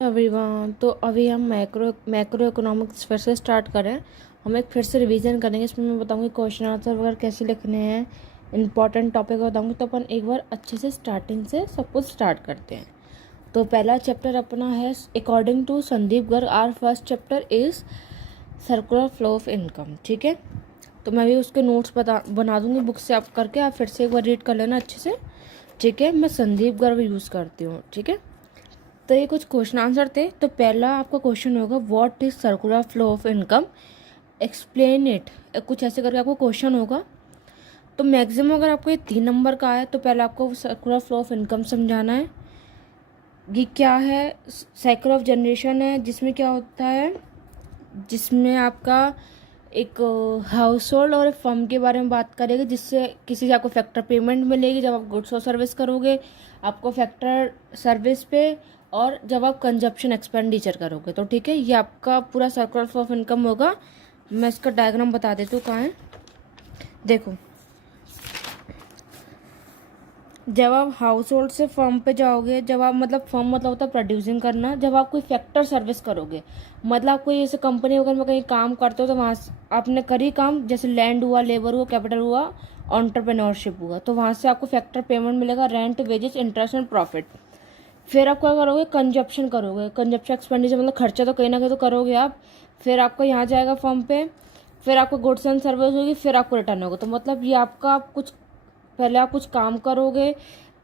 Everyone, तो अभी हम मैक्रो इकोनॉमिक्स फिर से स्टार्ट करें। हम एक फिर से रिवीजन करेंगे। इसमें मैं बताऊंगी क्वेश्चन आंसर वगैरह कैसे लिखने हैं, इंपॉर्टेंट टॉपिक बताऊंगी। तो अपन एक बार अच्छे से स्टार्टिंग से सब कुछ स्टार्ट करते हैं। तो पहला चैप्टर अपना है according to Sandeep Garg are first chapter is circular flow of income. ठीक है, तो मैं भी उसके नोट्स बना दूंगी बुक से आप करके। आप फिर से एक बार रीड कर लेना अच्छे से। ठीक है, मैं संदीप गर्ग यूज़ करती हूँ। ठीक है, तो ये कुछ क्वेश्चन आंसर थे। तो पहला आपका क्वेश्चन होगा what is circular flow of income, explain it. कुछ ऐसे करके आपको क्वेश्चन होगा। तो मैक्सिमम अगर आपको ये 3 नंबर का है तो पहले आपको सर्कुलर फ्लो ऑफ इनकम समझाना है। ये क्या है, साइकिल ऑफ जनरेशन है, जिसमें क्या होता है, जिसमें आपका एक हाउस होल्ड और एक फर्म के बारे में बात करेगी, जिससे किसी से आपको फैक्टर पेमेंट मिलेगी जब आप गुड्स और सर्विस करोगे, आपको फैक्टर सर्विस पे, और जब आप कंजप्शन एक्सपेंडिचर करोगे। तो ठीक है, ये आपका पूरा सर्कुलर फ्लो ऑफ इनकम होगा। मैं इसका डायग्राम बता देती हूँ कहाँ है। देखो, जब आप हाउस होल्ड से फर्म पे जाओगे, जब आप फर्म होता है प्रोड्यूसिंग करना। जब आप कोई फैक्टर सर्विस करोगे, आप कोई ऐसे कंपनी वगैरह में कहीं काम करते हो, तो वहाँ आपने करी काम, जैसे लैंड हुआ, लेबर हुआ, कैपिटल हुआ, एंटरप्रेन्योरशिप हुआ, तो वहाँ से आपको फैक्टर पेमेंट मिलेगा, rent, wages, interest and profit. फिर आप क्या करोगे, कंजप्शन करोगे। कंजप्शन एक्सपेंडिचर खर्चा तो कहीं ना कहीं तो करोगे आप। फिर आपका यहाँ जाएगा फर्म पे, फिर आपको गुड्स एंड सर्विस होगी, फिर आपको रिटर्न होगा। तो ये आपका कुछ पहले आप कुछ काम करोगे।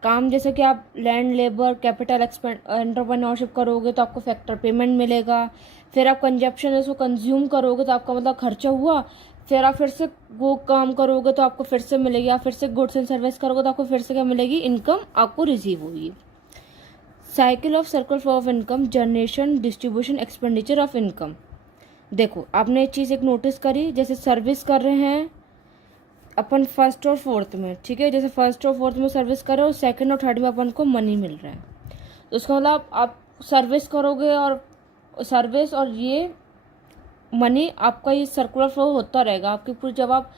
काम जैसे कि आप लैंड, लेबर, कैपिटल, एंटरप्रेन्योरशिप करोगे तो आपको फैक्टर पेमेंट मिलेगा। फिर आप कंजप्शन इसको कंज्यूम करोगे तो आपका खर्चा हुआ। फिर आप फिर से वो काम करोगे तो आपको फिर से मिलेगी। आप फिर से गुड्स एंड सर्विस करोगे तो आपको फिर से क्या मिलेगी, इनकम आपको रिसीव होगी। Cycle of circular flow of income, generation, distribution, expenditure of income. देखो, आपने एक चीज़ एक नोटिस करी, जैसे सर्विस कर रहे हैं अपन फर्स्ट और फोर्थ में। ठीक है, जैसे फर्स्ट और फोर्थ में सर्विस कर रहे हो, सेकंड और थर्ड में अपन को मनी मिल रहा है। तो उसका आप सर्विस करोगे, और सर्विस और ये मनी आपका ये सर्कुलर फ्लो होता रहेगा आपकी पूरी। जब आप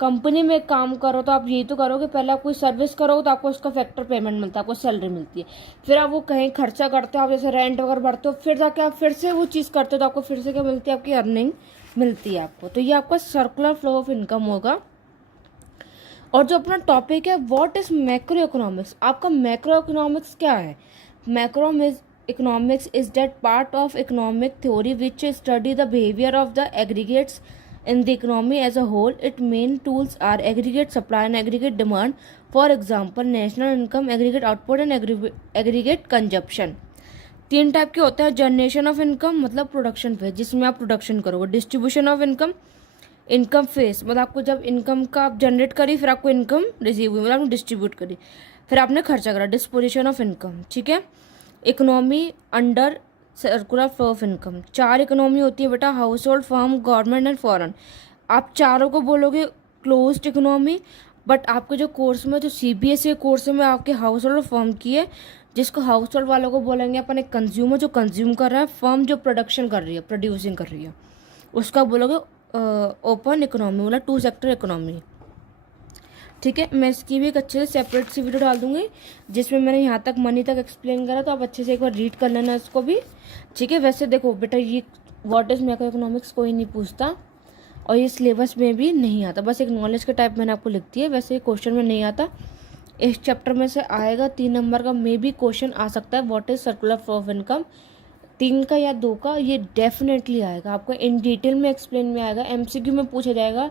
कंपनी में काम करो तो आप यही तो करोगे, पहले आप कोई सर्विस करोगे तो आपको उसका फैक्टर पेमेंट मिलता है, आपको सैलरी मिलती है। फिर आप वो कहीं खर्चा करते हो, आप जैसे रेंट वगैरह भरते हो, फिर जाके आप फिर से वो चीज़ करते हो तो आपको फिर से क्या मिलती है, आपकी अर्निंग मिलती है आपको। तो ये आपका सर्कुलर फ्लो ऑफ इनकम होगा। और जो अपना टॉपिक है व्हाट इज मैक्रो इकोनॉमिक्स, आपका मैक्रो इकोनॉमिक्स क्या है। Macro economics is that part of economic theory which study the behaviour of the aggregates in the economy as a whole. Its main tools are aggregate supply and aggregate demand. For example, national income, aggregate output and aggregate consumption. 3 type के होते हैं। Generation of income production phase, जिसमें आप production करोगे। Distribution of income, income phase आपको जब income का आप जनरेट करी, फिर आपको इनकम रिसीव हुई, आपने डिस्ट्रीब्यूट करी, फिर आपने खर्चा करा। Disposition of income. ठीक है, economy under circular flow of income. 4 economy होती है बेटा, house hold, firm, government and foreign. आप चारों को बोलोगे क्लोज्ड इकोनॉमी, बट आपके जो कोर्स में, जो CBSE कोर्स में आपके हाउस होल्ड और फर्म की है, जिसको हाउस होल्ड वालों को बोलेंगे अपन एक कंज्यूमर जो कंज्यूम कर रहा है, फर्म जो प्रोडक्शन कर रही है, प्रोड्यूसिंग कर रही है, उसका बोलोगे ओपन इकोनॉमी, 2 सेक्टर इकोनॉमी। ठीक है, मैं इसकी भी एक अच्छे से सेपरेट सी वीडियो डाल दूंगी, जिसमें मैंने यहाँ तक मनी तक एक्सप्लेन करा, तो आप अच्छे से एक बार रीड कर लेना इसको भी। ठीक है, वैसे देखो बेटा, ये व्हाट इज मैक्रो इकोनॉमिक्स कोई नहीं पूछता, और ये सिलेबस में भी नहीं आता, बस एक नॉलेज के टाइप मैंने आपको लिख दी है। वैसे क्वेश्चन में नहीं आता, इस चैप्टर में से आएगा 3 नंबर का मे भी क्वेश्चन आ सकता है। What is circular flow of income, 3 का या 2 का, ये डेफिनेटली आएगा आपको, इन डिटेल में एक्सप्लेन में आएगा। MCQ में पूछा जाएगा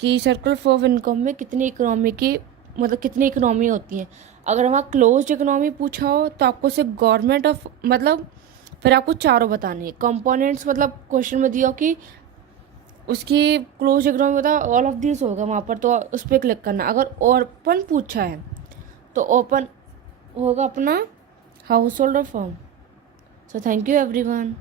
कि सर्कुलर फ्लो ऑफ इनकम में कितनी इकोनॉमी की, कितनी इकोनॉमी होती है। अगर वहाँ क्लोज्ड इकोनॉमी पूछा हो तो आपको सिर्फ गवर्नमेंट ऑफ फिर आपको चारों बतानी है कंपोनेंट्स। क्वेश्चन में दिया कि उसकी क्लोज इकोनॉमी बता, ऑल ऑफ दिस होगा वहाँ पर, तो उस पर क्लिक करना। अगर ओपन पूछा है तो ओपन होगा अपना हाउस होल्ड और firm. So thank you everyone.